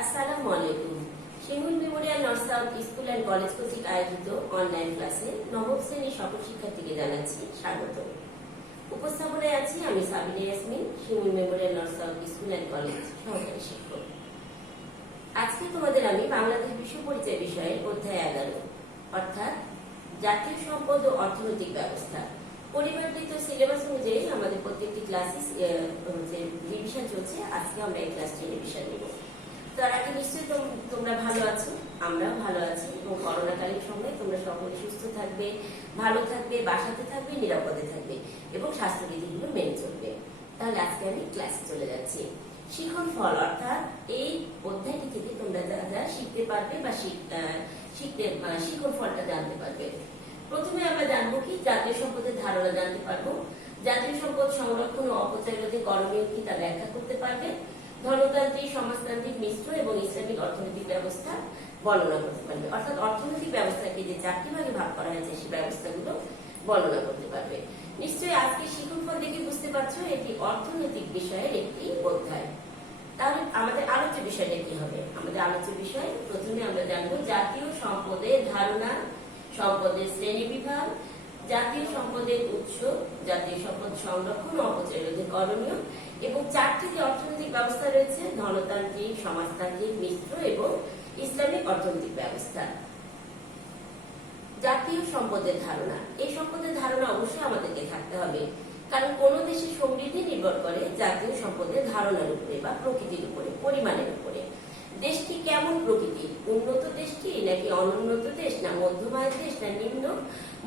আসসালামু আলাইকুম। Shimul memorial north south school and college কর্তৃক আয়োজিত অনলাইন ক্লাসে নবম শ্রেণীর সকল শিক্ষার্থীকে জানাচ্ছি স্বাগত। উপস্থাপনায় আছি আমি Sabina Yasmin, Shimul memorial north south school and college সহকারী শিক্ষক। আজকে তোমাদের আমি বাংলাদেশ বিশ্ব পরিচয় বিষয়ের অধ্যায় 11 অর্থাৎ জাতীয় সম্পদ ও অর্থনৈতিক ব্যবস্থা পরিবর্তিত সিলেবাস অনুযায়ী আমাদের প্রত্যেকটি ক্লাসে রিভিশন চলছে। আজকে আমরা এই ক্লাসটি রিভিশন নেব। তার আগে নিশ্চয়ই তোমরা ভালো আছো, আমরাও ভালো আছি এবং করোনাকালীন সময়ে তোমরা সকলে সুস্থ থাকবে, ভালো থাকবে, বাসাতে থাকবে, নিরাপদে থাকবে এবং স্বাস্থ্যবিধিগুলো মেনে চলবে। তাহলে আজকে আমি ক্লাসে চলে যাচ্ছি। শিখন ফল অর্থাৎ এই অধ্যায়টি থেকে তোমরা যা যা শিখতে পারবে বা শিখন ফলটা জানতে পারবে। প্রথমে আমরা জানবো কি জাতীয় সম্পদের ধারণা জানতে পারবো, জাতীয় সম্পদ সংরক্ষণ ও অপচয় রোধে করণীয় কি তা ব্যাখ্যা করতে পারবে, ধনতান্ত্রিক, সমাজতান্ত্রিক, মিশ্র এবং ইসলামিক অর্থনৈতিক ব্যবস্থা বর্ণনা করতে পারবে। অর্থাৎ অর্থনৈতিক ব্যবস্থাকে যে 4টি ভাগে ভাগ করা হয়েছে সেই ব্যবস্থাগুলো বর্ণনা করতে পারবে। নিশ্চয়ই আজকে শিক্ষণফল দেখে বুঝতে পারছো এটি অর্থনৈতিক বিষয়ের একটি অধ্যায়। তাহলে আমাদের আলোচ্য বিষয়টা কি হবে? আমাদের আলোচ্য বিষয় প্রথমে আমরা জানবো জাতীয় সম্পদের ধারণা, সম্পদের শ্রেণী বিভাগ, জাতীয় সম্পদের উৎস, জাতীয় সম্পদ সংরক্ষণ ও অপচয় রোধে করণীয় এবং 4টি যে অর্থনৈতিক ব্যবস্থা রয়েছে ধনতান্ত্রিক, সমাজতান্ত্রিক, মিশ্র এবং ইসলামিক অর্থনৈতিক ব্যবস্থা। জাতীয় সম্পদের ধারণা, এই সম্পদের ধারণা অবশ্যই আমাদেরকে থাকতে হবে, কারণ কোন দেশের সমৃদ্ধি নির্ভর করে জাতীয় সম্পদের ধারণার উপরে বা প্রকৃতির উপরে, পরিমাণের উপরে। দেশটি কেমন প্রকৃতির, উন্নত দেশটি নাকি অনুন্নত দেশ, না মধ্যম আয়ের দেশ, না নিম্ন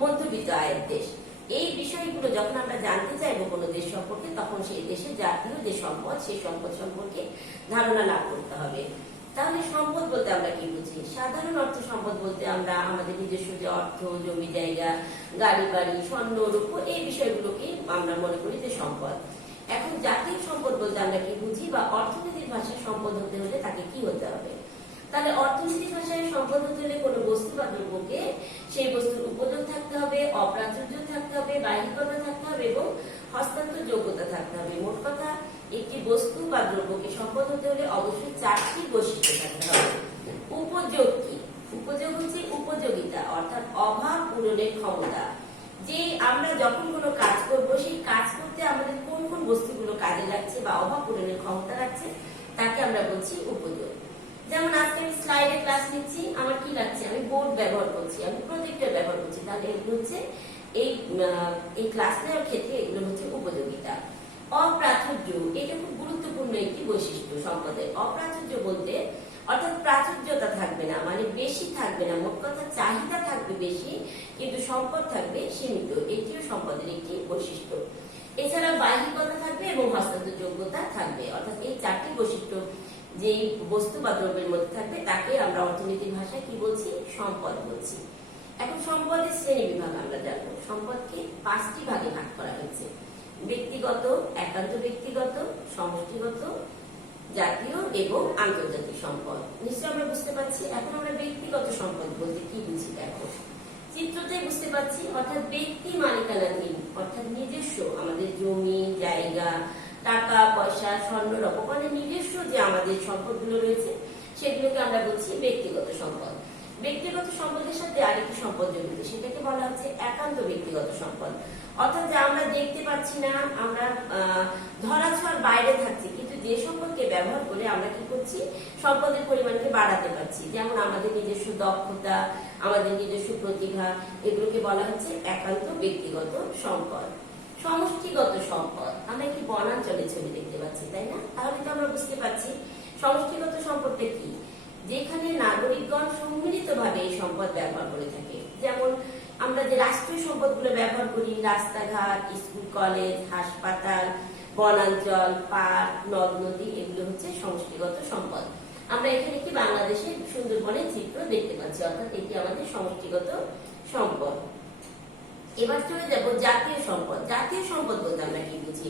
মধ্যবিত্ত আয়ের দেশ, এই বিষয়গুলো যখন আমরা জানতে চাইবো কোনো দেশ সম্পর্কে তখন সেই দেশের জাতীয় যে সম্পদ সেই সম্পদ সম্পর্কে ধারণা লাভ করতে হবে। তাহলে সম্পদ বলতে আমরা কি বুঝি? সাধারণ অর্থ সম্পদ বলতে আমরা আমাদের নিজস্ব যে অর্থ, জমি জায়গা, গাড়ি বাড়ি, স্বর্ণ রূপো এই বিষয়গুলোকে আমরা মনে করি যে সম্পদ। এখন জাতীয় সম্পদ বলতে আমরা কি বুঝি বা অর্থনীতির ভাষায় সম্পদ হতে হলে তাকে কি হতে হবে? তাহলে অর্থনীতির ভাষায় সম্পদ হতে হলে কোনো বস্তু বা দ্রব্যকে সেই বস্তুর উপযোগ থাকতে হবে, অপ্রাচুর্য থাকতে হবে, বাহ্যিকতা থাকতে হবে এবং হস্তান্তর যোগ্যতা থাকতে হবে। মোট কথা একটি বস্তু বা দ্রব্যকে সম্পদ হতে হলে অবশ্যই 4টি বৈশিষ্ট্য থাকতে হবে। উপযোগ কি? উপযোগ হচ্ছে উপযোগিতা অর্থাৎ অভাব পূরণের ক্ষমতা। যে আমরা যখন কোনো কাজ করব সেই কাজ করতে আমাদের কোন কোন বস্তুগুলো কাজে লাগছে বা অভাব পূরণের ক্ষমতা রাখছে তাকে আমরা বলছি উপযোগ। যেমন আজকে আমি স্লাইডে ক্লাস নিচ্ছি, আমার কি লাগছে? আমি বোর্ড ব্যবহার করছি, আমি প্রজেক্টর ব্যবহার করছি, তাহলে এগুলো হচ্ছে এই ক্লাস নেওয়ার ক্ষেত্রে এগুলো হচ্ছে উপযোগিতা। অপ্রাচুর্য, এটা খুব গুরুত্বপূর্ণ একটি বৈশিষ্ট্য সম্পদের। অপ্রাচুর্য বলতে অর্থাৎ প্রাচুর্যতা থাকবে না, মানে বেশি থাকবে না, মোট কথা চাহিদা থাকবে বেশি কিন্তু সম্পদ থাকবে সীমিত, এটিও সম্পদের একটি বৈশিষ্ট্য। এছাড়া বাহ্যিকতা থাকবে এবং হস্তান্তর যোগ্যতা থাকবে। অর্থাৎ এই 4টি বৈশিষ্ট্য যেই বস্তু বা দ্রব্যের মধ্যে থাকবে তাকে আমরা অর্থনীতির ভাষায় কি বলছি? সম্পদ বলছি। এখন সম্পদের শ্রেণী বিভাগ আমরা জানবো। সম্পদকে 5টি ভাগে ভাগ করা হয়েছে: ব্যক্তিগত, একান্ত ব্যক্তিগত, সমষ্টিগত, জাতীয় এবং আন্তর্জাতিক সম্পদ। নিশ্চয় আমরা বুঝতে পারছি। এখন আমরা ব্যক্তিগত সম্পদ বলতে কি বুঝি দেখো, চিত্রতে বুঝতে পারছি। অর্থাৎ ব্যক্তি মালিকানাধীন, অর্থাৎ নিজস্ব আমাদের জমি জায়গা, টাকা পয়সা, স্বর্ণ রূপো, মানে নিজস্ব যে আমাদের সম্পদগুলো রয়েছে সেগুলোকে আমরা বলছি ব্যক্তিগত সম্পদ। ব্যক্তিগত সম্পদের সাথে আরেকটি সম্পদ জড়িত, সেটাকে বলা হচ্ছে একান্ত ব্যক্তিগত সম্পদ। অর্থাৎ যা আমরা দেখতে পাচ্ছি না, আমরা ধরাছোঁয়ার বাইরে থাকছি, কিন্তু যে সম্পদকে ব্যবহার করে আমরা কি করছি? সম্পদের পরিমাণকে বাড়াতে পারছি। যেমন আমাদের নিজস্ব দক্ষতা, আমাদের নিজস্ব প্রতিভা, এগুলোকে বলা হচ্ছে একান্ত ব্যক্তিগত সম্পদ। সমষ্টিগত সম্পদ, আমরা কি বনাঞ্চলে ছবি দেখতে পাচ্ছি, তাই না? তাহলে তো আমরা বুঝতে পারছি সমষ্টিগত সম্পদটা কি। যেখানে নাগরিকগণ সম্মিলিতভাবে এই সম্পদ ব্যবহার করে থাকে। যেমন আমরা যে রাষ্ট্রীয় সম্পদগুলো ব্যবহার করি, রাস্তাঘাট, স্কুল কলেজ, হাসপাতাল, বনাঞ্চল, পার্ক, নদ নদী, এগুলো হচ্ছে সমষ্টিগত সম্পদ। আমরা এখানে কি বাংলাদেশের সুন্দরবনের চিত্র দেখতে পাচ্ছি, অর্থাৎ এটি আমাদের সমষ্টিগত সম্পদ। এবার চলে যাব জাতীয় সম্পদ। জাতীয় সম্পদ বলতে আমরা কি বুঝি?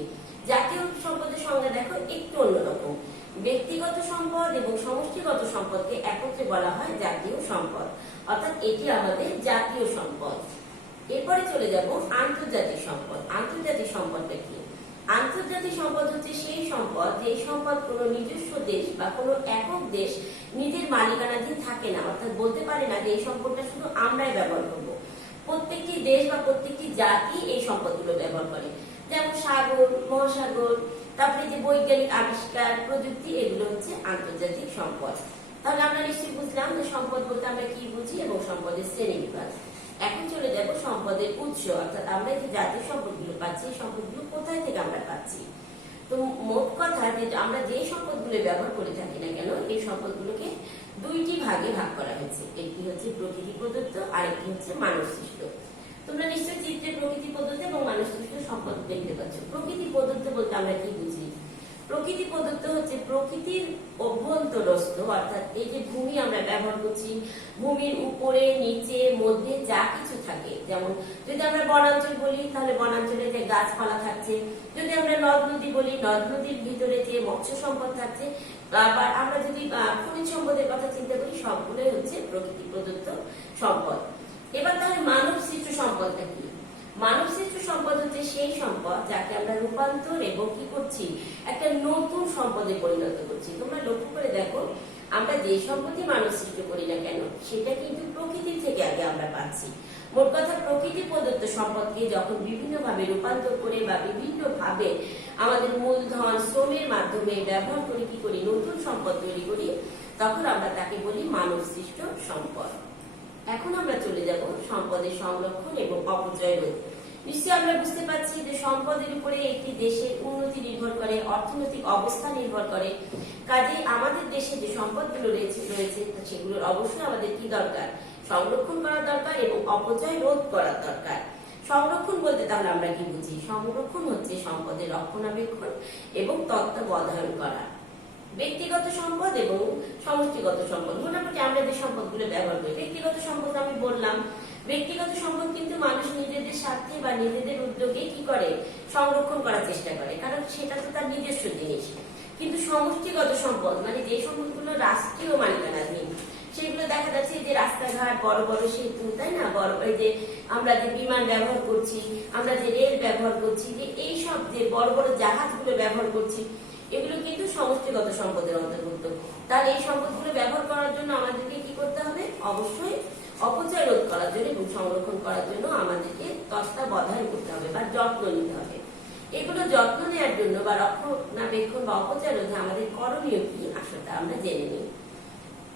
জাতীয় সম্পদের সংজ্ঞা দেখো একটু অন্যরকম। ব্যক্তিগত সম্পদ এবং সমষ্টিগত সম্পদকে একত্রে বলা হয় জাতীয় সম্পদ, অর্থাৎ এটি আমাদের জাতীয় সম্পদ। এরপরে চলে যাব আন্তর্জাতিক সম্পদ। আন্তর্জাতিক সম্পদটা কি? আন্তর্জাতিক সম্পদ হচ্ছে সেই সম্পদ যে সম্পদ কোনো নিজস্ব দেশ বা কোনো একক দেশ নিজের মালিকানাধীন থাকে না, অর্থাৎ বলতে পারে না যে এই সম্পদটা শুধু আমরাই ব্যবহার করব। প্রত্যেকটি দেশ বা প্রত্যেকটি জাতি এই সম্পদগুলো ব্যবহার করে, যেমন সাগর, মহাসাগর, তারপরে যে বৈজ্ঞানিক আবিষ্কার, প্রযুক্তি, এগুলো হচ্ছে আন্তর্জাতিক সম্পদ। তাহলে আমরা নিশ্চয়ই বুঝলাম যে সম্পদ বলতে আমরা কি বুঝি এবং সম্পদের শ্রেণী বিভাগ। এখন চলে যাব সম্পদের উৎস, অর্থাৎ আমরা যে জাতীয় সম্পদগুলো পাচ্ছি এই সম্পদগুলো কোথায় থেকে আমরা পাচ্ছি। তো মোট কথা যে আমরা যে সম্পদগুলো ব্যবহার করে থাকি না কেন, এই সম্পদগুলোকে দুইটি ভাগে ভাগ করা হয়েছে। একটি হচ্ছে প্রকৃতি প্রদত্ত, আরেকটি হচ্ছে মানব সৃষ্ট। তোমরা নিশ্চয়ই চিত্রে প্রকৃতি প্রদত্ত এবং মানব সৃষ্ট সম্পদ দেখতে পাচ্ছ। প্রকৃতি প্রদত্ত বলতে আমরা কি বুঝি? প্রকৃতি প্রদত্ত হচ্ছে প্রকৃতির অভ্যন্তরস্থ, অর্থাৎ এই যে ভূমি আমরা ব্যবহার করছি, ভূমির উপরে, নিচে, মধ্যে যা কিছু থাকে, যেমন যদি আমরা বনাঞ্চল বলি তাহলে বনাঞ্চলে যে গাছপালা থাকছে, যদি আমরা নদ নদী বলি নদ নদীর ভিতরে যে মৎস্য সম্পদ থাকছে, আবার আমরা যদি খনিজ সম্পদের কথা চিন্তা করি, সবগুলোই হচ্ছে প্রকৃতি প্রদত্ত সম্পদ। এবার তাহলে মানব সৃষ্ট সম্পদটা কি? মানব সৃষ্ট সম্পদ হচ্ছে সেই সম্পদ যাকে আমরা রূপান্তর এবং কি করছি, একটা নতুন সম্পদে পরিণত করছি। তোমরা লক্ষ্য করে দেখো, আমরা যে সম্পদই মানব সৃষ্ট করি না কেন সেটা কিন্তু প্রকৃতি থেকে আগে আমরা পাচ্ছি। মোট কথা প্রকৃতি প্রদত্ত সম্পদকে যখন বিভিন্ন ভাবে রূপান্তর করে বা বিভিন্ন ভাবে আমাদের মূলধন শ্রমের মাধ্যমে ব্যবহার করে কি করি, নতুন সম্পদ তৈরি করি, তখন আমরা তাকে বলি মানব সৃষ্ট সম্পদ। এখন আমরা চলে যাব সম্পদের সংরক্ষণ এবং অপচয় রোধ। নিশ্চয়ই আমরা বুঝতে পারছি যে সম্পদের উপরে একটি দেশের উন্নতি নির্ভর করে, অর্থনৈতিক অবস্থা নির্ভর করে। কাজে আমাদের দেশে যে সম্পদগুলো রয়েছে সেগুলোর অবশ্যই আমাদের কি দরকার, সংরক্ষণ করা দরকার এবং অপচয় রোধ করা দরকার। সংরক্ষণ বলতে তাহলে আমরা কি বুঝি? সংরক্ষণ হচ্ছে সম্পদের রক্ষণাবেক্ষণ এবং তত্ত্বাবধান করা। ব্যক্তিগত সম্পদ এবং সমষ্টিগত সম্পদ, মোটামুটি আমরা যে সম্পদগুলো ব্যবহার করি। ব্যক্তিগত সম্পদ আমি বললাম, ব্যক্তিগত সম্পদ কিন্তু মানুষ নিজেদের স্বার্থে বা নিজেদের উদ্যোগে কি করে, সংরক্ষণ করার চেষ্টা করে, কারণ সেটা তো তার নিজস্ব জিনিস। কিন্তু সমষ্টিগত সম্পদ মানে যে সম্পদগুলো রাষ্ট্রীয় মালিকানাধীন, সেগুলো দেখা যাচ্ছে যে রাস্তাঘাট, বড় বড় সেতু, তাই না, বড় যে আমরা যে বিমান ব্যবহার করছি, আমরা যে রেল ব্যবহার করছি, যে এইসব যে বড় বড় জাহাজগুলো ব্যবহার করছি, এগুলো কিন্তু সমষ্টিগত সম্পদের অন্তর্ভুক্ত। তাহলে এই সম্পদগুলো ব্যবহার করার জন্য আমাদেরকে কি করতে হবে? অবশ্যই অপচয় রোধ করার জন্য এবং সংরক্ষণ করার জন্য আমাদেরকে তত্ত্বাবধান করতে হবে বা যত্ন নিতে হবে। এগুলো যত্ন নেওয়ার জন্য বা রক্ষণাবেক্ষণ বা অপচয় রোধে আমাদের করণীয় কি, আসলে আমরা জেনে নিই।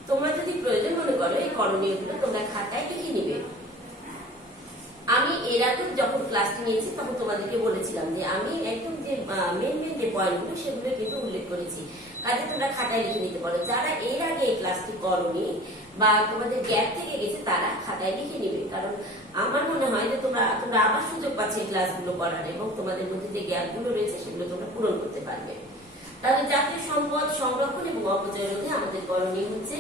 তোমরা যদি প্রয়োজন মনে করো এই করণীয়গুলো তোমরা খাতায় লিখে নিবে। আমি এর আগে যখন ক্লাসটি নিয়েছি তখন তোমাদেরকে বলেছিলাম যে আমি একদম যে মেন যে পয়েন্টগুলো সেগুলো কিন্তু উল্লেখ করেছি, কাজে তোমরা খাতায় লিখে নিতে পারো। যারা এর আগে এই ক্লাসটি করোনি বা তোমাদের গ্যাপ থেকে গেছে তারা খাতায় লিখে নিবে, কারণ আমার মনে হয় যে তোমরা আবার সুযোগ পাচ্ছে এই ক্লাসগুলো করার এবং তোমাদের মধ্যে যে গ্যাপগুলো রয়েছে সেগুলো তোমরা পূরণ করতে পারবে। তাহলে জাতীয় সম্পদ সংরক্ষণ এবং অপচয় রোধে আমাদের করণীয় হচ্ছে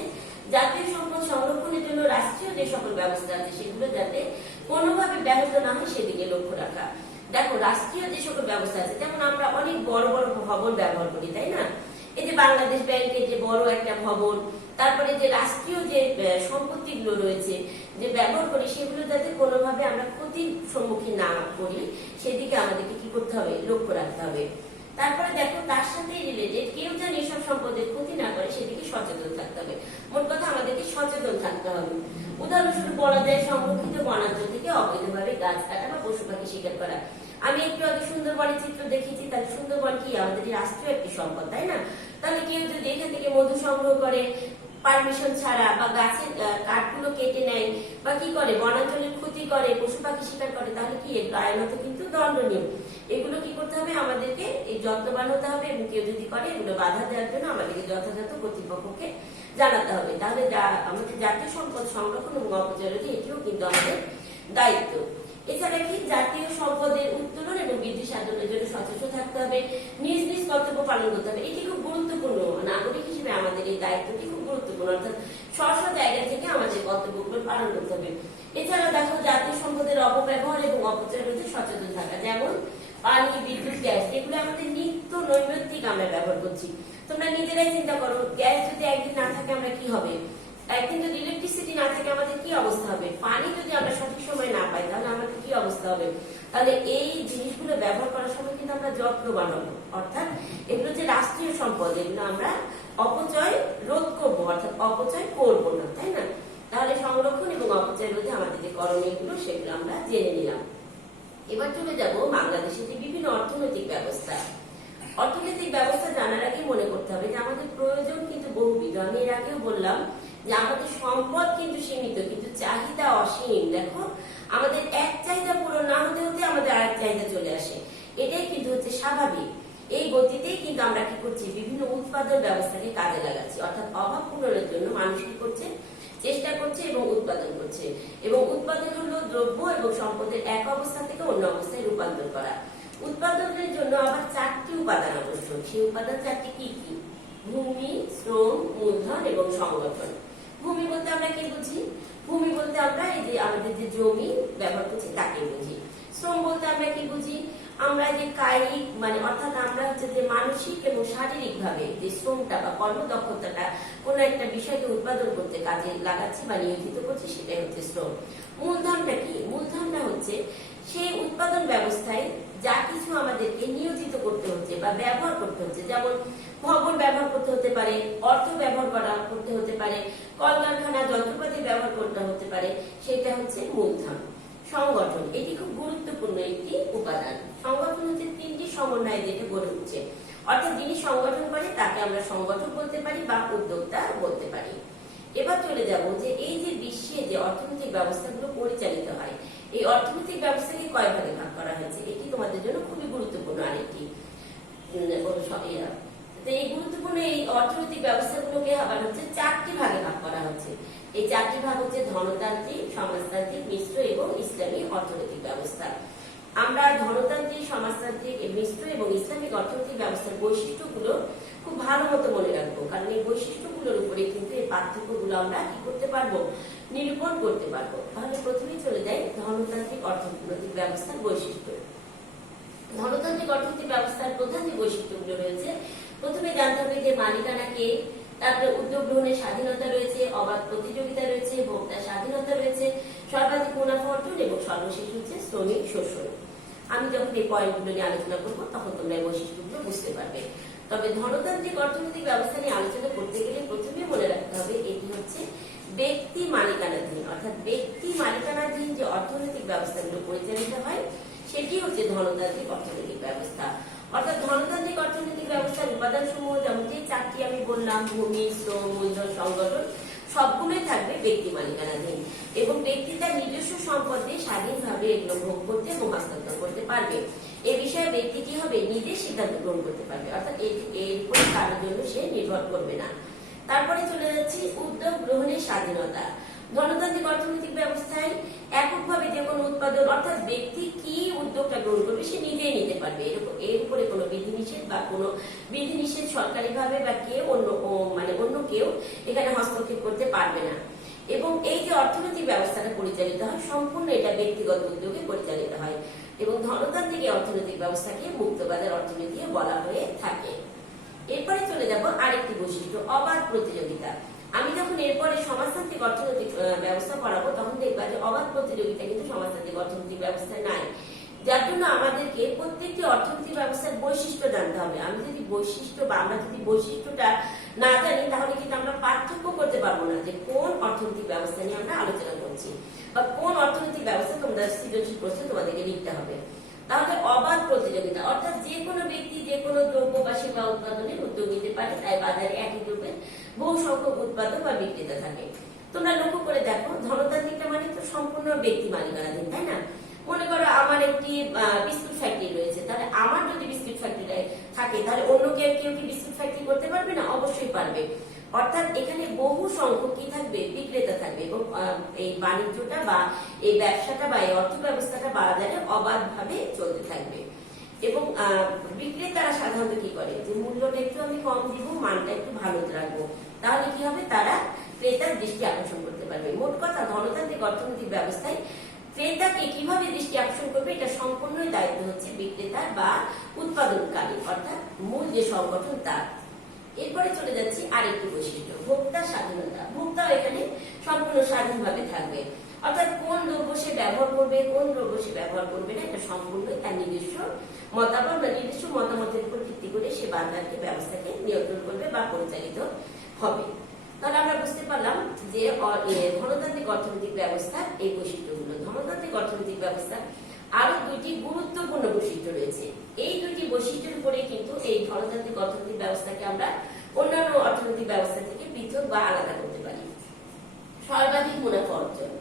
জাতীয় সম্পদ সংরক্ষণের জন্য রাষ্ট্রীয় যে সকল ব্যবস্থা আছে সেগুলো যাতে কোনোভাবে ব্যাহত না হয় সেদিকে লক্ষ্য রাখা। দেখো, রাষ্ট্রীয় যে সকল ব্যবস্থা আছে, যেমন আমরা অনেক বড় বড় ভবন ব্যবহার করি, তাই না, এই যে বাংলাদেশ ব্যাংকের যে বড় একটা ভবন, তারপরে যে রাষ্ট্রীয় যে সম্পত্তিগুলো রয়েছে যে ব্যবহার করি, সেগুলো যাতে কোনোভাবে আমরা ক্ষতির সম্মুখীন না করি সেদিকে আমাদেরকে কি করতে হবে, লক্ষ্য রাখতে হবে। তারপরে দেখো, তার সাথে রিলেটেড কেউ যেন এসব সম্পদের ক্ষতি না করে সেদিকে সচেতন থাকতে হবে। মোট কথা আমাদেরকে সচেতন থাকতে হবে। উদাহরণস্বরূপ বলা যায় সংরক্ষিত বনাঞ্চল থেকে অবৈধভাবে গাছ কাটা বা পশু পাখি শিকার করা। আমি একটু আগে সুন্দরবনের চিত্র দেখিয়েছি, তাহলে সুন্দরবন কি আমাদের রাষ্ট্রীয় একটি সম্পদ, তাই না? তাহলে কেউ যদি এখান থেকে মধু সংগ্রহ করে পারমিশন ছাড়া বা গাছের কাঠগুলো কেটে নেয় বা কি করে বনাঞ্চলের ক্ষতি করে, পশু পাখি শিকার করে, তাহলে কি আইনত কিন্তু দণ্ডনীয়। এগুলো কি করতে হবে, আমাদেরকে এই যত্নবান হতে হবে এবং কেউ যদি করে এগুলো বাধা দেওয়ার জন্য আমাদেরকে যথাযথ কর্তৃপক্ষকে জানাতে হবে। তাহলে আমাদের জাতীয় সম্পদ সংরক্ষণ এবং অপচয় রোধে এটিও কিন্তু আমাদের দায়িত্ব। এছাড়া কি জাতীয় সম্পদের উত্তোলন এবং বৃদ্ধি সাধনের জন্য সচেষ্ট থাকতে হবে, নিজ নিজ কর্তব্য পালন করতে হবে। এটি খুব গুরুত্বপূর্ণ, নাগরিক হিসেবে আমাদের এই দায়িত্বটি খুব গুরুত্বপূর্ণ, অর্থাৎ স্ব জায়গা থেকে আমাদের কর্তব্যগুলো পালন করতে হবে। এছাড়া দেখো, জাতীয় সম্পদের অপব্যবহার এবং অপচয় রোধে সচেতন থাকা, যেমন পানি, বিদ্যুৎ, গ্যাস, এগুলো আমাদের নিত্য নৈমিত্তিক আমরা ব্যবহার করছি। তোমরা নিজেরাই চিন্তা করো, গ্যাস যদি একদিন না থাকে আমরা কি হবে, একদিন যদি ইলেকট্রিসিটি না থাকে আমাদের কি অবস্থা হবে, পানি যদি আমরা সঠিক সময় না পাই তাহলে আমাদের কি অবস্থা হবে। তাহলে এই জিনিসগুলো ব্যবহার করার সময় কিন্তু আমরা যত্নবান হবো, অর্থাৎ এগুলো যে রাষ্ট্রীয় সম্পদ, এগুলো আমরা অপচয় রোধ করবো, অর্থাৎ অপচয় করবো না, তাই না। তাহলে সংরক্ষণ এবং অপচয় রোধে আমাদের যে করণীয় গুলো সেগুলো আমরা জেনে নিলাম। এবার চলে যাব বাংলাদেশের যে বিভিন্ন অর্থনৈতিক ব্যবস্থা। অর্থনৈতিক ব্যবস্থা জানার আগে মনে করতে হবে যে আমাদের প্রয়োজন কিন্তু বহুবিধ। আমি এর আগেও বললাম যে আমাদের সম্পদ কিন্তু সীমিত, কিন্তু চাহিদা অসীম। দেখো, আমাদের এক চাহিদা পূরণ না হতে হতে আমাদের আরেক চাহিদা চলে আসে, এটাই কিন্তু হচ্ছে স্বাভাবিক। এই গতিতেই কিন্তু আমরা কি করছি, বিভিন্ন উৎপাদন ব্যবস্থাকে কাজে লাগাচ্ছি, অর্থাৎ অভাব পূরণের জন্য মানুষ কি করছে, চেষ্টা করছে এবং উৎপাদন করছে। এবং উৎপাদন হলো দ্রব্য এবং সম্পদের এক অবস্থা থেকে অন্য অবস্থায় রূপান্তর করা। উৎপাদনের জন্য আবার 4টি উপাদান আবশ্যক। সেই উপাদান 4টি কি কি? ভূমি, শ্রম, মূলধন এবং সংগঠন। ভূমি বলতে আমরা কি বুঝি? ভূমি বলতে আমরা এই যে আমাদের যে জমি ব্যবহার করছি তাকে বুঝি। শ্রম বলতে আমরা কি বুঝি? আমরা যে কায়িক মানে অর্থাৎ আমরা হচ্ছে যে মানসিক এবং শারীরিক ভাবে যে শ্রমটা বা কর্মদক্ষতাটা কোনো একটা বিষয়কে উৎপাদন করতে কাজে লাগাচ্ছি বা নিয়োজিত করছি, সেটাই হচ্ছে শ্রম। মূলধনটা কি? মূলধনটা হচ্ছে সেই উৎপাদন ব্যবস্থায় যা কিছু আমাদেরকে নিয়োজিত করতে হচ্ছে বা ব্যবহার করতে হচ্ছে, যেমন ভবন ব্যবহার করতে হতে পারে, অর্থ ব্যবহার করতে হতে পারে, কলকারখানা যন্ত্রপাতি ব্যবহার করতে হতে পারে, সেটা হচ্ছে মূলধন। সংগঠন, এটি খুব গুরুত্বপূর্ণ একটি উপাদান। সংগঠন হচ্ছে 3টি সমন্বয়ে যেটা গড়ে উঠছে, অর্থাৎ যিনি সংগঠন করে তাকে আমরা সংগঠক বলতে পারি বা উদ্যোক্তা বলতে পারি। এবার চলে যাব যে এই যে বিশ্বে যে অর্থনৈতিক ব্যবস্থাগুলো পরিচালিত হয়, এই অর্থনৈতিক ব্যবস্থাকে কয় ভাগে ভাগ করা হয়েছে, এটি তোমাদের জন্য খুবই গুরুত্বপূর্ণ আরেকটি। এই গুরুত্বপূর্ণ এই অর্থনৈতিক ব্যবস্থাগুলোকে আবার হচ্ছে 4টি ভাগে ভাগ করা হচ্ছে। এই 4টি ভাগ হচ্ছে ধনতান্ত্রিক, সমাজতান্ত্রিক, মিশ্র এবং ইসলামী অর্থনৈতিক ব্যবস্থা। আমরা ধনতান্ত্রিক, সমাজতান্ত্রিক, মিশ্র এবং ইসলামিক অর্থনৈতিক ব্যবস্থার বৈশিষ্ট্যগুলো খুব ভালো মতো মনে রাখবো, কারণ এই বৈশিষ্ট্যগুলোর উপরে কিন্তু এই পার্থক্যগুলো আমরা কি করতে পারবো, নিরূপণ করতে পারবো। তাহলে প্রথমেই চলে যাই ধনতান্ত্রিক অর্থনৈতিক ব্যবস্থার বৈশিষ্ট্য। ধনতান্ত্রিক অর্থনৈতিক ব্যবস্থার প্রধান যে বৈশিষ্ট্যগুলো রয়েছে, প্রথমে জানতে হবে যে মালিকানাকে, তারপরে উদ্যোগ গ্রহণের স্বাধীনতা রয়েছে, অবাধ প্রতিযোগিতা রয়েছে, ভোক্তার স্বাধীনতা রয়েছে, সর্বাধিক মুনাফা অর্জন এবং সর্বশেষ হচ্ছে শ্রমিক শোষণ। আমি যখন এই পয়েন্টগুলো নিয়ে আলোচনা করবো তখন তোমরা এই বৈশিষ্ট্যগুলো বুঝতে পারবে। তবে ধনতান্ত্রিক অর্থনৈতিক ব্যবস্থা নিয়ে আলোচনা করতে গেলে প্রথমে মনে রাখতে হবে এটি হচ্ছে ব্যক্তি মালিকানাধীন, অর্থাৎ ব্যক্তি মালিকানাধীন যে অর্থনৈতিক ব্যবস্থাগুলো পরিচালিত হয় সেটি হচ্ছে ধনতান্ত্রিক অর্থনৈতিক ব্যবস্থা। অর্থাৎ ধনতান্ত্রিক অর্থনৈতিক ব্যবস্থার উপাদান সমূহ যেমন যে 4টি আমি বললাম, ভূমি, শ্রম, মূলধন, সংগঠন, সবগুলোই থাকবে ব্যক্তি মালিকানাধীন এবং ব্যক্তি তার নিজস্ব সম্পদ দিয়ে স্বাধীনভাবে এগুলো ভোগ করতে এবং হস্তান্তর করতে পারবে। এ বিষয়ে ব্যক্তি কি হবে, নিজে সিদ্ধান্ত গ্রহণ করতে পারবে, অর্থাৎ এর উপরে কারোর জন্য সে নির্ভর করবে না। তারপরে চলে যাচ্ছি উদ্যোগ গ্রহণের স্বাধীনতা। গণতান্ত্রিক অর্থনৈতিক ব্যবস্থায় এককভাবে যে কোনো উৎপাদন অর্থাৎ ব্যক্তি কি উদ্যোগটা গ্রহণ করবে সে নিজেই নিতে পারবে, এর উপরে কোনো বিধিনিষেধ বা কোনো বিধিনিষেধ সরকারিভাবে বা কেউ অন্য কেউ এখানে হস্তক্ষেপ করতে পারবে না। এবং এই যে অর্থনৈতিক ব্যবস্থাটা পরিচালিত হয় সম্পূর্ণ এটা ব্যক্তিগত উদ্যোগে পরিচালিত হয় এবং ধনতান্ত্রিক অর্থনৈতিক ব্যবস্থাকে মুক্ত বাজার অর্থনীতি বলা হয়ে থাকে। এরপরে চলে যাব আরেকটি বৈশিষ্ট্য, অবাধ প্রতিযোগিতা। আমি যখন এরপরে সমাজতান্ত্রিক অর্থনৈতিক ব্যবস্থা পড়াবো তখন দেখবা যে অবাধ প্রতিযোগিতা কিন্তু সমাজতান্ত্রিক অর্থনৈতিক ব্যবস্থায় নাই, যার জন্য আমাদেরকে প্রত্যেকটি অর্থনৈতিক ব্যবস্থার বৈশিষ্ট্য জানতে হবে। আমি যদি বৈশিষ্ট্য বা আমরা যদি বৈশিষ্ট্যটা না জানি তাহলে কিন্তু আমরা পার্থক্য করতে পারবো না যে কোন অর্থনৈতিক ব্যবস্থা নিয়ে আমরা আলোচনা করছি বা কোন অর্থনৈতিক ব্যবস্থা তোমরা সৃজনশীল প্রশ্নে তোমাদেরকে লিখতে হবে। তাহলে অবাধ প্রতিযোগিতা অর্থাৎ যে কোনো ব্যক্তি যে কোনো দ্রব্য বা সেবা উৎপাদনের উদ্যোগ নিতে পারে, তাই বাজারে একই দ্রব্যের বহু সংখ্যক উৎপাদক বা বিক্রেতা থাকে। তোমরা লক্ষ্য করে দেখো ধনতান্ত্রিকটা মানে তো সম্পূর্ণ ব্যক্তি মালিকানাধীন, তাই না? মনে করো আমার একটি বিস্কুট ফ্যাক্টরি রয়েছে, তাহলে আমার যদি বিস্কুট ফ্যাক্টরি থাকে তাহলে অন্য কেউ কি বিস্কুট ফ্যাক্টরি করতে পারবে না? অবশ্যই পারবে। অর্থাৎ এখানে বহু সংখ্যক কি থাকবে, বিক্রেতা থাকবে এবং এই বাণিজ্যটা বা এই ব্যবসাটা বা এই অর্থ ব্যবস্থাটা বাজারে অবাধভাবে চলতে থাকবে। এবং বিক্রেতারা সাধারণত কি করে যে মূল্যটা একটু আমি কম দিব, মানটা একটু ভালো রাখবো, তাহলে কি হবে, তারা ক্রেতার দৃষ্টি আকর্ষণ করতে পারবে। মোট কথা ধনতান্ত্রিক অর্থনৈতিক ব্যবস্থায় ক্রেতাকে কিভাবে দৃষ্টি আকর্ষণ করবে এটা সম্পূর্ণই দায়িত্ব হচ্ছে বিক্রেতার বা উৎপাদনকারী অর্থাৎ মূল যে সংগঠন তার। এরপরে চলে যাচ্ছি আরেকটি বৈশিষ্ট্য, ভোক্তার স্বাধীনতা। ভোক্তাও এখানে সম্পূর্ণ স্বাধীনভাবে থাকবে, অর্থাৎ কোন দ্রব্য সে ব্যবহার করবে, কোন দ্রব্য সে ব্যবহার করবে না, এটা সম্পূর্ণ তার নিজস্ব মতামত বা নিজস্ব মতামতের উপর ভিত্তি করে সে বাজারকে ব্যবস্থাকে নিয়ন্ত্রণ করবে বা পরিচালিত হবে। তাহলে আমরা বুঝতে পারলাম যে ধনতান্ত্রিক অর্থনৈতিক ব্যবস্থার এই বৈশিষ্ট্যগুলো। ধনতান্ত্রিক অর্থনৈতিক ব্যবস্থা আরো দুইটি গুরুত্বপূর্ণ বৈশিষ্ট্য রয়েছে। এই দুটি বৈশিষ্ট্যের উপরে কিন্তু এই ধনতান্ত্রিক অর্থনৈতিক ব্যবস্থাকে আমরা অন্যান্য অর্থনৈতিক ব্যবস্থা থেকে পৃথক বা আলাদা করতে পারি। সর্বাধিক মুনাফা অর্জন।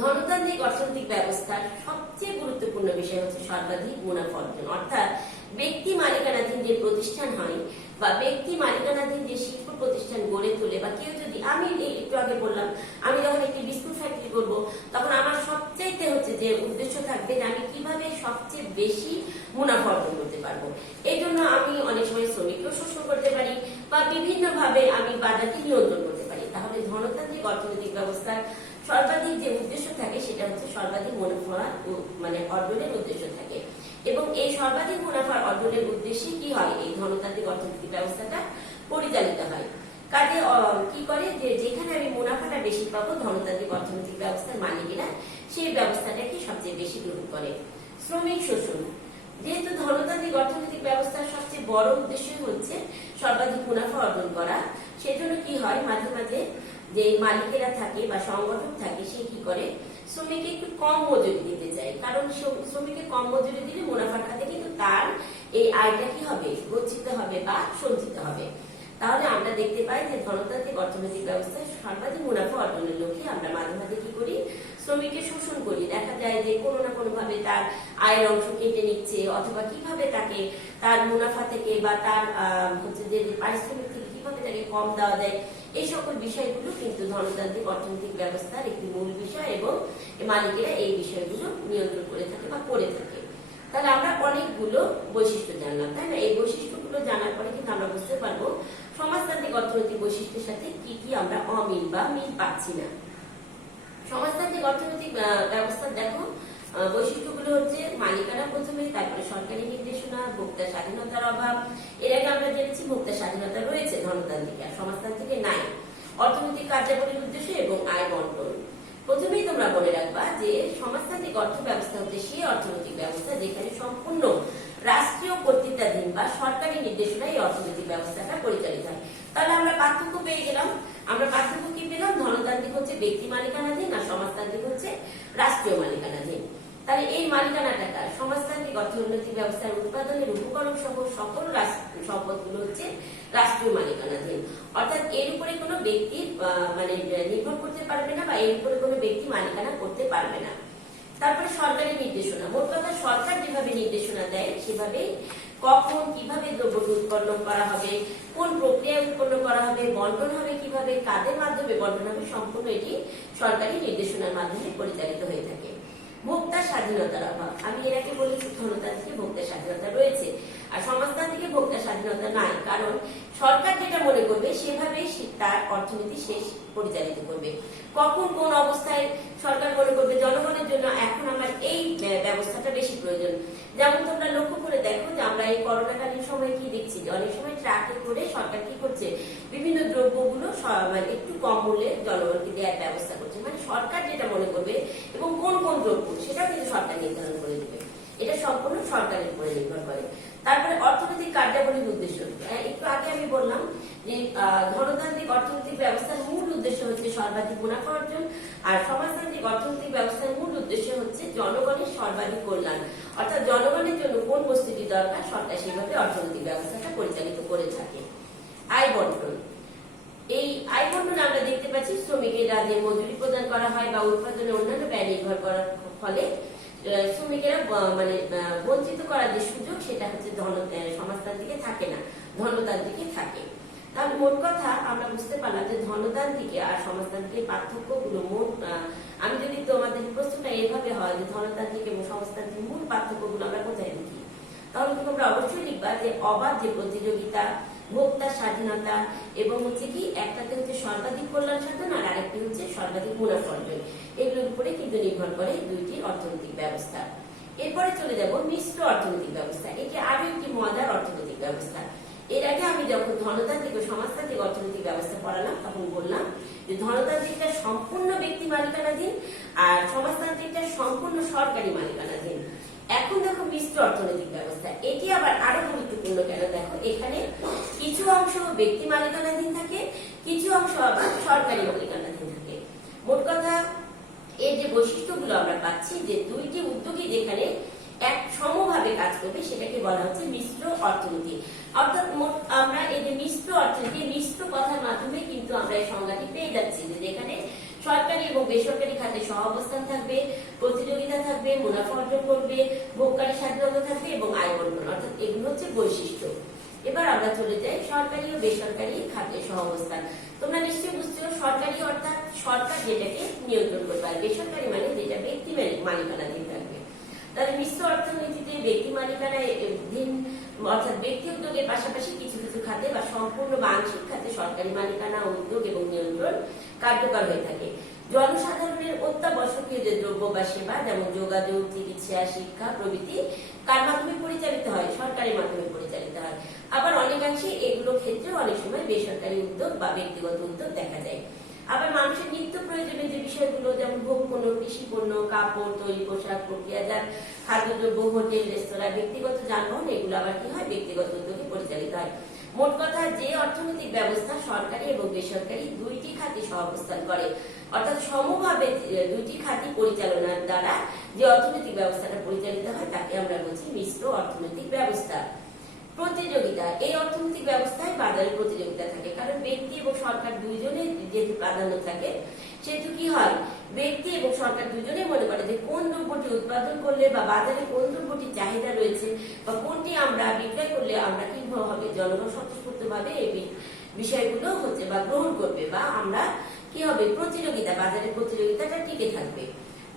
ধনতান্ত্রিক অর্থনৈতিক ব্যবস্থার সবচেয়ে গুরুত্বপূর্ণ বিষয় হচ্ছে সর্বাধিক মুনাফা অর্জন, অর্থাৎ ব্যক্তি মালিকানাধীন যে প্রতিষ্ঠান হয় বা ব্যক্তি মালিকানাধীন যে শিল্প প্রতিষ্ঠান গড়ে তোলে, বা কেউ যদি, আমি একটু আগে বললাম, আমি যখন একটি বিস্কুট ফ্যাক্টরি করবো তখন আমার সবচাইতে হচ্ছে যে উদ্দেশ্য থাকবে যে আমি কিভাবে সবচেয়ে বেশি মুনাফা অর্জন করতে পারবো। এই জন্য আমি অনেক সময় শ্রমিকও শোষণ করতে পারি বা বিভিন্ন ভাবে আমি বাজারকে নিয়ন্ত্রণ করতে পারি। তাহলে ধনতান্ত্রিক অর্থনৈতিক ব্যবস্থার সর্বাধিক যে উদ্দেশ্য থাকে সেটা হচ্ছে সর্বাধিক মুনাফা অর্জনের উদ্দেশ্য থাকে, এবং এই সর্বাধিক মুনাফার অর্জনের উদ্দেশ্যে কি হয়, এই ধনতান্ত্রিক অর্থনৈতিক ব্যবস্থাটা পরিচালিত হয়। কাজে কি করে যে যেখানে আমি মুনাফাটা বেশি পাবো, ধনতান্ত্রিক অর্থনৈতিক ব্যবস্থার মালিকেরা সেই ব্যবস্থাটাকে সবচেয়ে বেশি গ্রহণ করে। শ্রমিক শোষণ। যেহেতু ধনতান্ত্রিক অর্থনৈতিক ব্যবস্থার সবচেয়ে বড় উদ্দেশ্য হচ্ছে সর্বাধিক মুনাফা অর্জন করা, সেজন্য কি হয়, মাঝে মাঝে যে মালিকেরা থাকে বা সংগঠন থাকে সে কি করে, শ্রমিককে একটু কম মজুরি দিতে চায়, কারণ শ্রমিককে কম মজুরি দিলে মুনাফার খাতে কিন্তু তার এই আয়টা কি হবে, গচ্ছিত হবে বা সঞ্চিত হবে। তাহলে আমরা দেখতে পাই যে ধনতান্ত্রিক অর্থনৈতিক ব্যবস্থায় সর্বাধিক মুনাফা অর্জনের লক্ষ্যে আমরা মাঝে মাঝে কি করি, শ্রমিককে শোষণ করি। দেখা যায় যে কোনো না কোনো ভাবে তার আয়ের অংশ কেটে নিচ্ছে, অথবা কিভাবে তাকে তার মুনাফা থেকে বা তার হচ্ছে যে পারিশ্রমিক থেকে কিভাবে তাকে কম দেওয়া যায়, এই সকল বিষয়গুলো কিন্তু ধনতান্ত্রিক অর্থনৈতিক ব্যবস্থার একটি মূল বিষয়, এবং মালিকেরা এই বিষয়গুলো নিয়ন্ত্রণ করে থাকে বা করে থাকে। তাহলে আমরা অনেকগুলো বৈশিষ্ট্য জানলাম, তাই না? এই বৈশিষ্ট্যগুলো জানার পরে কিন্তু আমরা বুঝতে পারবো সমাজতান্ত্রিক অর্থনৈতিক বৈশিষ্ট্যের সাথে কি কি আমরা অমিল বা মিল পাচ্ছি না। সমাজতান্ত্রিক অর্থনৈতিক ব্যবস্থা দেখো বৈশিষ্ট্যগুলো হচ্ছে মালিকানা প্রথমে, তারপরে সরকারি নির্দেশনা, ভোক্তা স্বাধীনতার অভাব। এর আগে আমরা জেনেছি ভোক্তা স্বাধীনতা রয়েছে ধনতান্ত্রিক, আর সমাজতান্ত্রিকে নাই। অর্থনৈতিক কার্যাবলীর উদ্দেশ্য এবং আয় বন্টন। প্রথমেই তোমরা বলে রাখবা যে সমাজতান্ত্রিক অর্থ ব্যবস্থা হচ্ছে সেই অর্থনৈতিক ব্যবস্থা যেখানে সম্পূর্ণ রাষ্ট্রীয় কর্তৃত্বাধীন বা সরকারি নির্দেশনায় এই অর্থনৈতিক ব্যবস্থাটা পরিচালিত হয়। তাহলে আমরা পার্থক্য পেয়ে গেলাম। আমরা পার্থক্য কি পেলাম, ধনতান্ত্রিক হচ্ছে ব্যক্তি মালিকানাধীন আর সমাজতান্ত্রিক হচ্ছে রাষ্ট্রীয় মালিকানাধীন। তাহলে এই মালিকানাটা সমাজতান্ত্রিক অর্থনৈতিক ব্যবস্থার উৎপাদনের উপকরণ সহ সকল সম্পদগুলো হচ্ছে রাষ্ট্রীয় মালিকানাধীন, অর্থাৎ এর উপরে কোনো ব্যক্তি মানে নির্ভর করতে পারবে না বা এর উপরে কোনো ব্যক্তি মালিকানা করতে পারবে না। তারপরে সরকারি নির্দেশনা। মোট কথা সরকার যেভাবে নির্দেশনা দেয় সেভাবে কখন কিভাবে দ্রব্যটি উৎপন্ন করা হবে, কোন প্রক্রিয়ায় উৎপন্ন করা হবে, বন্টন হবে কিভাবে, কাদের মাধ্যমে বন্টন হবে, সম্পূর্ণ এটি সরকারি নির্দেশনার মাধ্যমে পরিচালিত হয়ে থাকে। ভোক্তা স্বাধীনতার অভাব। আমি এর আগে বলেছি ধনতান্ত্রিকে ভোক্তা স্বাধীনতা রয়েছে আর সমাজতান্ত্রিকে ভোক্তা স্বাধীনতা নাই, কারণ সরকার যেটা মনে করবে সেভাবে তার অর্থনীতি শেষ পরিচালিত করবে। কখন কোন অবস্থায় সরকার মনে করবে জনগণের জন্য এখন আমার এই ব্যবস্থাটা বেশি প্রয়োজন। যেমন তোমরা লক্ষ্য করে দেখো যে আমরা এই করোনাকালীন সময় কি দেখছি, অনেক সময় ট্রাকে করে সরকার কি করছে, বিভিন্ন দ্রব্যগুলো একটু কম মূল্যে জনগণকে দেওয়ার ব্যবস্থা করছে। মানে সরকার যেটা মনে করবে এবং কোন কোন দ্রব্য সেটাও কিন্তু সরকার নির্ধারণ করে দেবে, এটা সম্পূর্ণ সরকারের উপরে নির্ভর করে। তারপরে অর্থনৈতিক কার্যাবলীর উদ্দেশ্য। একটু আগে আমি বললাম যে ধনতান্ত্রিক অর্থনৈতিক ব্যবস্থার মূল উদ্দেশ্য হচ্ছে সর্বাধিক মুনাফা অর্জন, আর সমাজতান্ত্রিক অর্থনৈতিক ব্যবস্থার মূল উদ্দেশ্য হচ্ছে জনগণের সর্বাধিক কল্যাণ, অর্থাৎ জনগণের জন্য কোন বস্তুটি দরকার সরকার সেভাবে অর্থনৈতিক ব্যবস্থাটা পরিচালিত করে থাকে। আয় বন্টন। এই আয় বন্টন আমরা দেখতে পাচ্ছি শ্রমিকেরা যে মজুরি প্রদান করা হয় বা উৎপাদনে অন্যান্য ব্যয় নির্ভর করার ফলে শ্রমিকেরা মানে বঞ্চিত করার যে সুযোগ সেটা হচ্ছে সমাজতান্ত্রিকে থাকে না, ধনতান্ত্রিকে থাকে। তাহলে মোট কথা আমরা বুঝতে পারলাম যে ধনতান্ত্রিকে আর সমাজতান্ত্রিকের পার্থক্যগুলো আমি যদি তোমাদের প্রশ্নটা এভাবে হয় যে ধনতান্ত্রিক এবং সমাজতান্ত্রিক মূল পার্থক্যগুলো আমরা কোথায় লিখি, তাহলে তোমরা অবশ্যই লিখবা যে অবাধ যে প্রতিযোগিতা, ভোক্তা স্বাধীনতা এবং হচ্ছে কি একটাতে হচ্ছে সর্বাধিক কল্যাণ সাধন আর আরেকটি হচ্ছে সর্বাধিক মুনাফা অর্জন। এগুলোর উপরে কিন্তু নির্ভর করে দুইটি অর্থনৈতিক ব্যবস্থা। এরপরে চলে যাব মিশ্র অর্থনৈতিক ব্যবস্থা। এটি আরো একটি মজার অর্থনৈতিক ব্যবস্থা। এর আগে আমি যখন ধনতান্ত্রিক ও সমাজতান্ত্রিক অর্থনৈতিক ব্যবস্থা পড়ালাম তখন বললাম যে ধনতান্ত্রিকটা সম্পূর্ণ ব্যক্তি মালিকানাধীন আর সমাজতান্ত্রিকটা সম্পূর্ণ সরকারি মালিকানাধীন। এখন দেখো মিশ্র অর্থনৈতিক ব্যবস্থা, এটি আবার আরো গুরুত্বপূর্ণ কেন দেখো, এখানে কিছু অংশ ব্যক্তি মালিকানাধীন থাকে, কিছু অংশ আবার সরকারি মালিকানাধীন থাকে। মোট কথা এর যে বৈশিষ্ট্যগুলো আমরা পাচ্ছি যে দুইটি উদ্যোগী যেখানে এক সমভাবে কাজ করবে সেটাকে বলা হচ্ছে মিশ্র অর্থনীতি। অর্থাৎ আমরা এই যে মিশ্র অর্থনীতি, মিশ্র কথার মাধ্যমে কিন্তু আমরা এই সংজ্ঞাটি পেয়ে যাচ্ছি যে যেখানে সরকারি এবং বেসরকারি খাতে সহাবস্থান থাকবে, প্রতিযোগিতা থাকবে, মুনাফা অর্জন করবে, ভোগকারী স্বাধীনতা থাকবে এবং আয় বন্টন, অর্থাৎ এগুলো হচ্ছে বৈশিষ্ট্য। এবার আমরা চলে যাই সরকারি ও বেসরকারি খাতে সহাবস্থান। তোমরা নিশ্চয়ই বুঝছো সরকারি অর্থাৎ সরকার যেটাকে নিয়ন্ত্রণ করবে, আর বেসরকারি মানে যেটা ব্যক্তি মালিকানাধীন থাকবে। তাহলে মিশ্র অর্থনীতিতে ব্যক্তি মালিকানায় অর্থাৎ ব্যক্তি উদ্যোগের পাশাপাশি কিছু কিছু খাতে বা সম্পূর্ণ বা আংশিক খাতে সরকারি মালিকানা, উদ্যোগ এবং নিয়ন্ত্রণ কার্যকর হয়ে থাকে। জনসাধারণের অত্যাবশ্যকীয় যে দ্রব্য বা সেবা যেমন যোগাযোগ, চিকিৎসা, শিক্ষা প্রভৃতি কার মাধ্যমে পরিচালিত হয়? সরকারের মাধ্যমে পরিচালিত হয়। আবার অনেকাংশে এগুলো ক্ষেত্রেও অনেক সময় বেসরকারি উদ্যোগ বা ব্যক্তিগত উদ্যোগ দেখা যায়। আবার মানুষের নিত্য প্রয়োজনীয় যে বিষয়গুলো যেমন ভোগ পণ্য, কৃষি পণ্য, কাপড়, তৈরি পোশাক, প্রক্রিয়াজাত খাদ্যদ্রব্য, হোটেল, রেস্তোরাঁ, ব্যক্তিগত যানবাহন, এগুলো আবার কি হয়? ব্যক্তিগত উদ্যোগে পরিচালিত হয়। মোট কথা যে অর্থনৈতিক ব্যবস্থা সরকারি এবং বেসরকারি দুইটি খাতে সহাবস্থান করে, অর্থাৎ সমভাবে দুইটি খাতে পরিচালনার দ্বারা যে অর্থনৈতিক ব্যবস্থাটা পরিচালিত হয় তাকে আমরা বলছি মিশ্র অর্থনৈতিক ব্যবস্থা। প্রতিযোগিতা, এই অর্থনৈতিক ব্যবস্থায় বাজারে প্রতিযোগিতা থাকে, কারণ ব্যক্তি এবং সরকার দুইজনের যেহেতু প্রাধান্য থাকে সেহেতু কি হয়, ব্যক্তি এবং সরকার দুজনে মনে করে যে কোন দ্রব্যটি উৎপাদন করলে বা বাজারে কোন দ্রব্যটির চাহিদা রয়েছে বা কোনটি আমরা বিক্রয় করলে আমরা কি হবে, জনগণ স্বতঃস্ফূর্ত ভাবে এই বিষয়গুলো হচ্ছে বা গ্রহণ করবে বা আমরা কি হবে, প্রতিযোগিতা, বাজারের প্রতিযোগিতাটা টিকে থাকবে।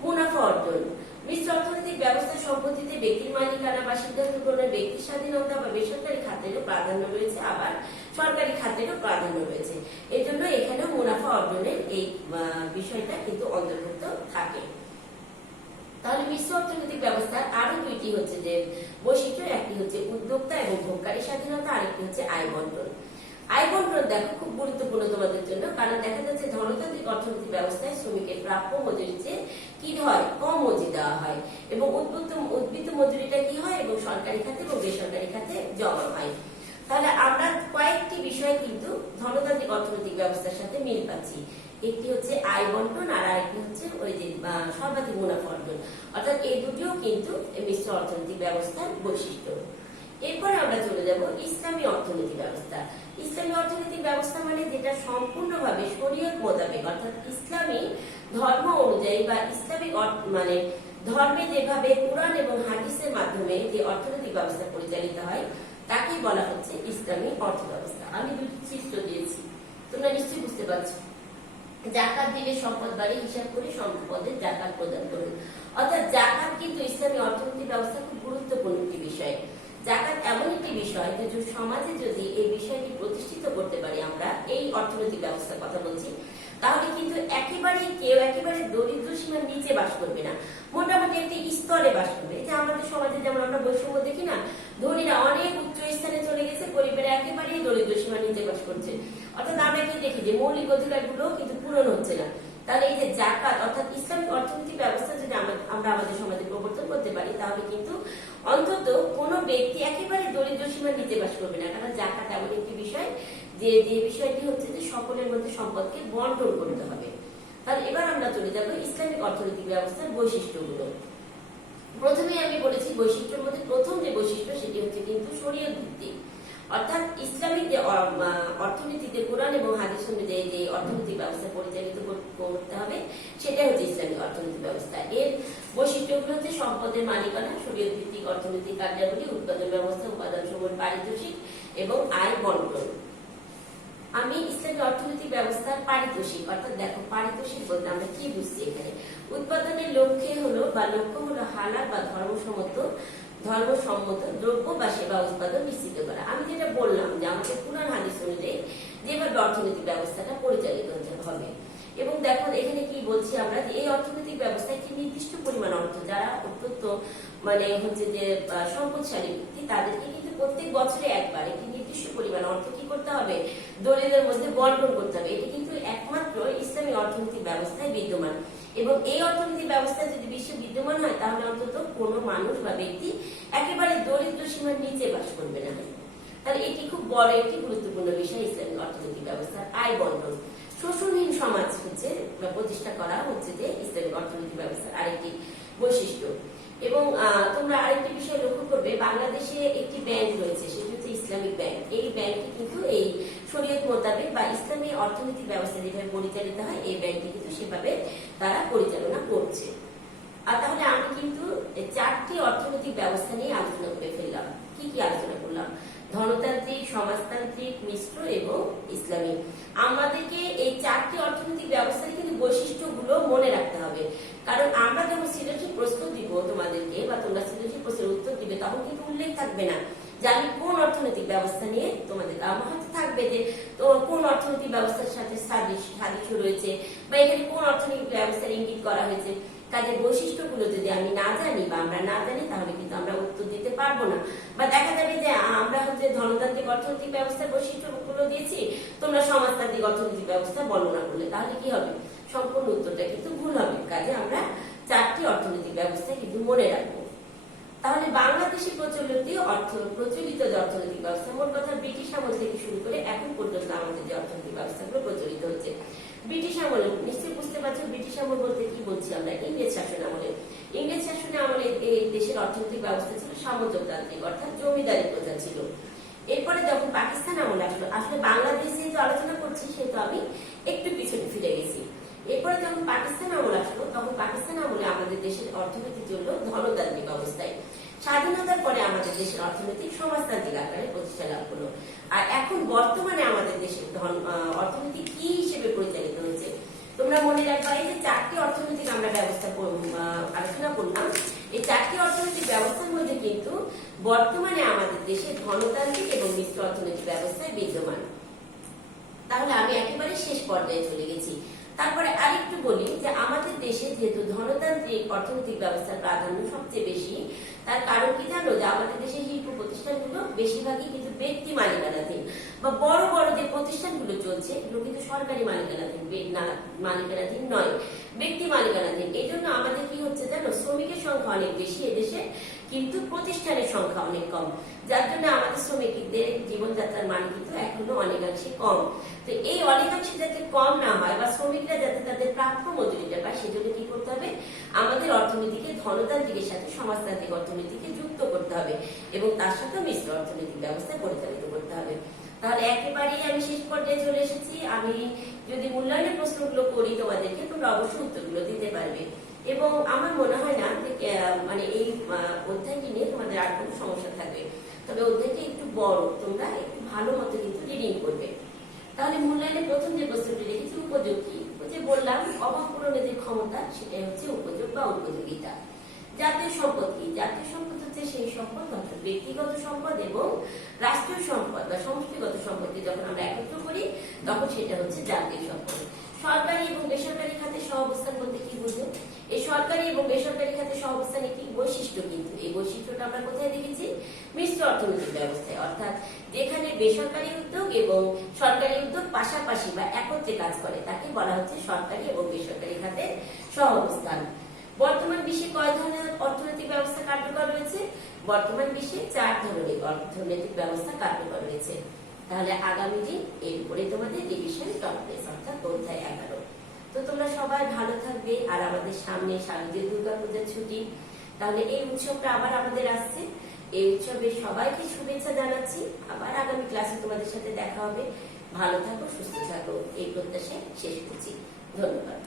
মুনাফা অর্জন, মিশ্র অর্থনৈতিক ব্যবস্থা সম্পত্তিতে ব্যক্তির মালিকানা বা সিদ্ধান্ত গ্রহণের ব্যক্তির স্বাধীনতা বা বেসরকারি খাতেরও প্রাধান্য রয়েছে, আবার সরকারি খাতেরও প্রাধান্য রয়েছে। এই জন্য এখানেও মুনাফা অর্জনের এই বিষয়টা কিন্তু অন্তর্ভুক্ত থাকে। তাহলে মিশ্র অর্থনৈতিক ব্যবস্থার আরো দুইটি হচ্ছে যে বৈশিষ্ট্য, একটি হচ্ছে উদ্যোক্তা এবং ভোগকারী স্বাধীনতা, আরেকটি হচ্ছে আয় বন্টন। আয় বন্টন দেখো খুব গুরুত্বপূর্ণ তোমাদের জন্য, কারণ দেখা যাচ্ছে ধনতান্ত্রিক অর্থনৈতিক ব্যবস্থায় শ্রমিকের প্রাপ্য মজুরির চেয়ে কি হয়, কম মজুরি দেওয়া হয় এবং উদ্বৃত্ত মজুরিটা কি হয় এবং সরকারি খাতে এবং বেসরকারি খাতে জমা হয়। তাহলে আমরা কয়েকটি বিষয় কিন্তু ধনতান্ত্রিক অর্থনৈতিক ব্যবস্থার সাথে মিল পাচ্ছি। একটি হচ্ছে আয় বন্টন আর আরেকটি হচ্ছে ওই যে সর্বাধিক মুনাফা অর্জন, অর্থাৎ এই দুটিও কিন্তু মিশ্র অর্থনৈতিক ব্যবস্থার বৈশিষ্ট্য। এরপরে আমরা চলে যাব ইসলামী অর্থনৈতিক ব্যবস্থা। ইসলামী অর্থনৈতিক ব্যবস্থা মানে যেটা সম্পূর্ণভাবে শরীয়ত মোতাবেক, অর্থাৎ ইসলামী ধর্ম অনুযায়ী বা ইসলামিক মানে ধর্মে যেভাবে কোরআন এবং হাদিসের মাধ্যমে যে অর্থনৈতিক ব্যবস্থা পরিচালিত হয় তাকে বলা হচ্ছে ইসলামী অর্থ ব্যবস্থা। আমি দুটি চিত্র দিয়েছি, তোমরা নিশ্চয়ই বুঝতে পারছো। জাকাত দিলে সম্পদ বাড়ি, হিসাব করে সম্পদের জাকাত প্রদান করুন, অর্থাৎ জাকাত কিন্তু ইসলামী অর্থনৈতিক ব্যবস্থা খুব গুরুত্বপূর্ণ একটি বিষয়। জাকাত এমন একটি বিষয় যে সমাজে যদি এই বিষয়টি প্রতিষ্ঠিত করতে পারি, আমরা এই অর্থনৈতিক ব্যবস্থার কথা বলছি, তাহলে কিন্তু কেউ একেবারে দরিদ্র সীমার নিচে বাস করবে না, মোটামুটি একটি স্তরে বাস করবে। যে আমাদের সমাজে যেমন আমরা বৈষম্য দেখি না, ধনীরা অনেক উচ্চ স্থানে চলে গেছে, গরিবের একেবারেই দরিদ্র সীমার নিচে বাস করছে। অর্থাৎ আমরা কি দেখি যে মৌলিক অধিকার গুলো কিন্তু পূরণ হচ্ছে না। তাহলে এই যে জাকাত অর্থাৎ ইসলামিক অর্থনৈতিক ব্যবস্থা যদি আমরা আমাদের সমাজে প্রবর্তন করতে পারি, তাহলে কিন্তু অন্তত কোন ব্যক্তি একেবারে দরিদ্র সীমার নিচে বাস করবে না, কারণ জাকাত এমন একটি বিষয় যে বিষয়টি হচ্ছে যে সকলের মধ্যে সম্পদকে বন্টন করতে হবে। তাহলে এবার আমরা চলে যাব ইসলামিক অর্থনৈতিক ব্যবস্থার বৈশিষ্ট্যগুলো। প্রথমে আমি বলেছি বৈশিষ্ট্যের মধ্যে প্রথম যে বৈশিষ্ট্য সেটি হচ্ছে কিন্তু শরীয়ত ভিত্তিক, অর্থাৎ ইসলামিক যে অর্থনীতিতে কোরআন এবং হাদিস অনুযায়ী যে অর্থনৈতিক ব্যবস্থা পরিচালিত করতে হবে সেটা হচ্ছে ইসলামিক অর্থনৈতিক ব্যবস্থা। এর বৈশিষ্ট্যগুলো হচ্ছে সম্পদের মালিকানা, শরীয়ত ভিত্তিক অর্থনৈতিক কার্যাবলী, উৎপাদন ব্যবস্থা, উপাদান সমূহের পারিতোষিক এবং আয় বন্টন। আমি ইসলামী অর্থনৈতিক ব্যবস্থার পারিতোষিক, অর্থাৎ দেখো পারিতোষিক বলতে আমরা কি বুঝছি এখানে, উৎপাদনের লক্ষ্য হলো হালাল বা ধর্মসম্মত দ্রব্য বা সেবা উৎপাদন নিশ্চিত করা। আমি যেটা বললাম যে আমাদের কোরআন হাদিস অনুযায়ী যেভাবে অর্থনৈতিক ব্যবস্থাটা পরিচালিত হবে। এবং দেখো এখানে কি বলছি আমরা, যে এই অর্থনৈতিক ব্যবস্থা একটি নির্দিষ্ট পরিমাণ অর্থ, যারা অত্যন্ত মানে হচ্ছে যে সম্পদশালী ব্যক্তি, তাদেরকে কিন্তু প্রত্যেক বছরে একবার একটি নির্দিষ্ট পরিমাণ অর্থ কি করতে হবে, দরিদ্রদের মধ্যে বন্টন করতে হবে। এটি কিন্তু একমাত্র ইসলামী অর্থনৈতিক ব্যবস্থায় বিদ্যমান, এবং এই অর্থনৈতিক ব্যবস্থা যদি বিশ্বে বিদ্যমান হয় তাহলে অন্তত কোনো মানুষ বা ব্যক্তি একেবারে দরিদ্র সীমার নিচে বাস করবে না। তাহলে এটি খুব বড় একটি গুরুত্বপূর্ণ বিষয় ইসলামী অর্থনৈতিক ব্যবস্থার আয় বন্টন। শোষণহীন সমাজ হচ্ছে প্রতিষ্ঠা করা হচ্ছে যে ইসলামী অর্থনৈতিক ব্যবস্থার আরেকটি বৈশিষ্ট্য। এবং তোমরা আরেকটি বিষয় লক্ষ্য করবে, বাংলাদেশে একটি ব্যাংক রয়েছে, সেটি হচ্ছে ইসলামিক ব্যাংক। এই ব্যাংকটি কিন্তু এই শরীয়ত মোতাবেক বা ইসলামী অর্থনৈতিক ব্যবস্থা যেভাবে পরিচালিত হয় এই ব্যাংকটি কিন্তু সেভাবে তারা পরিচালনা করছে। আর তাহলে আমি কিন্তু 4টি অর্থনৈতিক ব্যবস্থা নিয়ে আলোচনা করে ফেললাম। কি কি আলোচনা করলাম? ধনতান্ত্রিক, সমাজতান্ত্রিক, মিশ্র এবং ইসলামী। আমাদেরকে এই 4টি অর্থনৈতিক ব্যবস্থার কিন্তু বৈশিষ্ট্যগুলো মনে রাখতে হবে, কারণ আমরা যখন সৃজনশীল প্রশ্ন দিব তোমাদেরকে বা তোমরা সৃজনশীল প্রশ্নের উত্তর দিবে তখন কিন্তু উল্লেখ থাকবে না যে আমি কোন অর্থনৈতিক ব্যবস্থা নিয়ে তোমাদের, আমার হয়তো থাকবে যে তো কোন অর্থনৈতিক ব্যবস্থার সাথে সাদৃশ্য রয়েছে বা এখানে কোন অর্থনৈতিক ব্যবস্থার ইঙ্গিত করা হয়েছে। কাজের বৈশিষ্ট্যগুলো যদি আমি না জানি বা আমরা না জানি তাহলে কিন্তু আমরা উত্তর দিতে পারবো না। বা দেখা যাবে যে আমরা হচ্ছে ধনতান্ত্রিক অর্থনৈতিক ব্যবস্থার বৈশিষ্ট্যগুলো দিয়েছি, তোমরা সমাজতান্ত্রিক অর্থনৈতিক ব্যবস্থা বর্ণনা করলে, তাহলে কি হবে? সম্পূর্ণ উত্তরটা কিন্তু ভুল হবে। কাজে আমরা 4টি অর্থনৈতিক ব্যবস্থা কিন্তু মনে রাখবো। তাহলে বাংলাদেশে প্রচলিত অর্থনৈতিক ব্যবস্থা, মোট কথা ব্রিটিশ আমল থেকে শুরু করে এখন পর্যন্ত আমাদের যে অর্থনৈতিক ব্যবস্থাগুলো প্রচলিত হচ্ছে। ব্রিটিশ আমলে নিশ্চয়ই বুঝতে পারছো, ব্রিটিশ আমল বলতে কি বলছি আমরা? ইংরেজ শাসন আমলে। ইংরেজ শাসনে আমলে এই দেশের অর্থনৈতিক ব্যবস্থা ছিল সামন্ততান্ত্রিক, অর্থাৎ জমিদারি প্রথা ছিল। এরপরে যখন পাকিস্তান আমল আসলো, আসলে বাংলাদেশ যেহেতু আলোচনা করছি সেহেতু আমি একটু পিছনে ফিরে গেছি। এরপরে যখন পাকিস্তান আমল আসলো তখন পাকিস্তান আমলে আমাদের দেশের অর্থনীতি চললো ধনতান্ত্রিক অবস্থায়। স্বাধীনতার পরে আমাদের দেশের অর্থনৈতিক সমাজতান্ত্রিক আকারে প্রতিষ্ঠা লাভ করলো। আর এখন বর্তমানে আমাদের দেশের অর্থনীতি কি হিসেবে পরিচালিত হচ্ছে? তোমরা মনে রাখবা, এই যে 4টি অর্থনৈতিক আমরা ব্যবস্থা আলোচনা করলাম, এই 4টি অর্থনৈতিক ব্যবস্থার মধ্যে কিন্তু বর্তমানে আমাদের দেশে ধনতান্ত্রিক এবং মিশ্র অর্থনৈতিক ব্যবস্থায় বিদ্যমান। তাহলে আমি একেবারে শেষ পর্যায়ে চলে গেছি। তারপরে আরেকটু বলি যে আমাদের দেশে যেহেতু ধনতান্ত্রিক অর্থনৈতিক ব্যবস্থার প্রাধান্য সবচেয়ে বেশি, তার কারণ কি জানো? যে আমাদের দেশে শিল্প প্রতিষ্ঠানগুলো বেশিরভাগই কিন্তু ব্যক্তি মালিকানাধীন, বা বড় বড় যে প্রতিষ্ঠানগুলো চলছে এগুলো কিন্তু সরকারি মালিকানাধীন নয়, ব্যক্তি মালিকানাধীন। এই জন্য আমাদের কি হচ্ছে জানো? শ্রমিকের সংখ্যা অনেক বেশি এদেশে, কিন্তু প্রতিষ্ঠানের সংখ্যা অনেক কম, যার জন্য আমাদের শ্রমিকদের জীবনযাত্রার মান কিন্তু এখনো অনেকাংশে কম। তো এই অনেকাংশে যাতে কম না হয় বা শ্রমিকরা যাতে তাদের প্রাপ্য মজুরিটা পায়, সেজন্য কি করতে হবে? আমাদের অর্থনীতিকে ধনতান্ত্রিকের সাথে সমাজতান্ত্রিক অর্থনীতিকে যুক্ত করতে হবে এবং তার সাথে মিশ্র অর্থনৈতিক ব্যবস্থা পরিচালিত করতে হবে। তাহলে একেবারেই আমি শেষ পর্যায়ে চলে এসেছি। আমি যদি মূল্যায়নের প্রশ্নগুলো করি তোমাদেরকে, তোমরা অবশ্যই উত্তরগুলো দিতে পারবে। এবং আমার মনে হয় না যে মানে এই অধ্যায়টি নিয়ে তোমাদের আর কোনো সমস্যা থাকবে। তবে অধ্যায়টি একটু বড়, তোমরা একটু ভালো মতো কিন্তু রিডিং করবে। তাহলে মূল্যায়নের প্রথম যে প্রশ্নটি রেখেছি উপযোগ কি? যে বললাম অভাব পূরণের যে ক্ষমতা সেটাই হচ্ছে উপযোগ বা উপযোগিতা। জাতীয় সম্পদ কি? জাতীয় সম্পদ হচ্ছে সেই সম্পদ, অর্থাৎ ব্যক্তিগত সম্পদ এবং রাষ্ট্রীয় সম্পদ বা সমষ্টিগত সম্পদকে যখন আমরা একত্র করি তখন সেটা হচ্ছে জাতীয় সম্পদ। সরকারি এবং বেসরকারি খাতে সহাবস্থান বলতে কি বুঝো? এই সরকারি এবং বেসরকারি খাতে সহাবস্থান একটি বৈশিষ্ট্য, কিন্তু এই বৈশিষ্ট্যটা আমরা কোথায় দেখেছি? মিশ্র অর্থনৈতিক ব্যবস্থায়, অর্থাৎ যেখানে বেসরকারি উদ্যোগ এবং সরকারি উদ্যোগ পাশাপাশি বা একত্রে কাজ করে তাকে বলা হচ্ছে সরকারি এবং বেসরকারি খাতে সহাবস্থান। বর্তমান বিশ্বে কয় ধরনের অর্থনৈতিক ব্যবস্থা কার্যকর রয়েছে? বর্তমান বিশ্বে 4 ধরনের অর্থনৈতিক ব্যবস্থা কার্যকর রয়েছে। তাহলে আগামী দিন এর উপরে তোমাদের রিভিশন টপিক, অর্থাৎ অধ্যায় 11। তো তোমরা সবাই ভালো থাকবে। আর আমাদের সামনে শারদীয় দুর্গাপূজার ছুটি, তাহলে এই উৎসবটা আবার আমাদের আসছে। এই উৎসবে সবাইকে শুভেচ্ছা জানাচ্ছি। আবার আগামী ক্লাসে তোমাদের সাথে দেখা হবে। ভালো থাকো, সুস্থ থাকো, এই প্রত্যাশায় শেষ করছি। ধন্যবাদ।